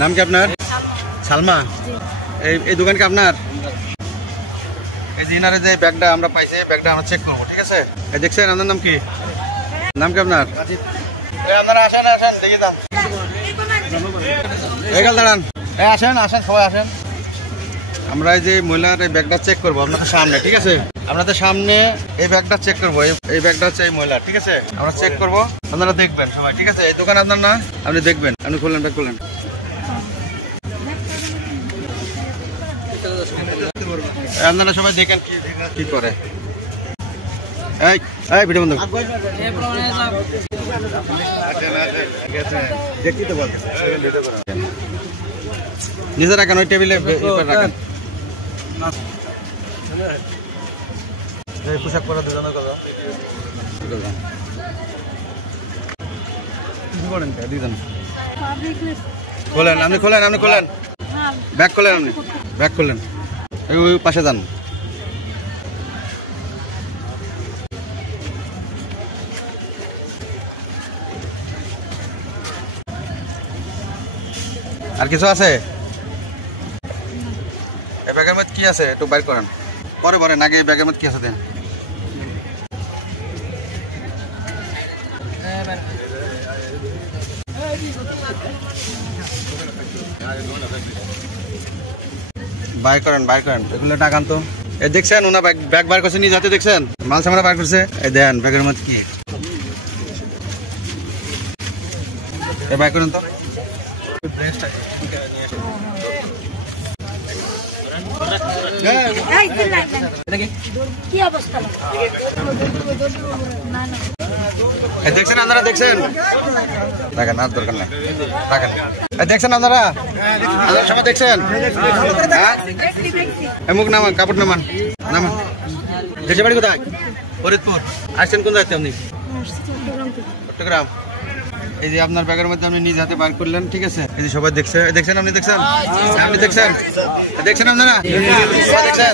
নাম কি আপনার? সালমা। এই দোকান কি আপনার? এই দিনারে যে ব্যাগটা আমরা পাইছি, ব্যাগটা আমরা চেক করবো, ঠিক আছে? এই দেখছেন, আপনার নাম কি? নাম কি আপনার? আপনারা আসেন আসেন, দেখে যান। দাঁড়ান, আসেন আসেন, সবাই আসেন। আমরা এই যে মহিলার এই ব্যাগটা চেক করবো আপনাদের সামনে, ঠিক আছে? আপনাদের সামনে এই ব্যাগটা চেক করবো। এই ব্যাগটা হচ্ছে এই মহিলা, ঠিক আছে? আমরা চেক করবো, আপনারা দেখবেন সবাই, ঠিক আছে? এই দোকান আপনার না, আপনি দেখবেন। আপনি খুললেন, ব্যাগ খুললেন। আপনারা সবাই দেখেন কি করে। এই ভিডিও বন্ধ। নিজে রাখেন, ওই টেবিলে রাখেন। পোশাক পরা দুজনের কথা খোলেন, আপনি খোলেন, আপনি খোলেন, ব্যাগ খোলেন, আপনি ব্যাগ খোলেন। ওই পাশে যান। আর কিছু আছে? এই ব্যাগের মধ্যে কি আছে একটু বাইর করেন। পরে বলেন, আগে এই ব্যাগের মধ্যে কি আছে দেন। বাইর করেন, বাইর করেন, এগুলো টাকান তো। এই দেখছেন ওনা ব্যাগ বার করছে, নিজ হাতে দেখছেন মাল সামনে বার করছে। এই দেন ব্যাগের মধ্যে কি, এই বাইর করেন তো। দেখছেন আপনারা, দেখছেন, রাখেন, আর দরকার নাই, রাখেন। দেখছেন আপনারা সবাই দেখছেন? মুখ নামান, কাপড় নামান, নামান। দেশে বাড়ি কোথায়? ফরিদপুর। আসছেন কোন জায়গাতে আপনি? চট্টগ্রাম। এই যে আপনার ব্যাগের মধ্যে আপনি নিজ হাতে বার করলেন, ঠিক আছে? এই যে সবাই দেখছে, দেখছেন, আপনি দেখছেন, আপনি দেখছেন, দেখছেন আপনারা দেখছেন?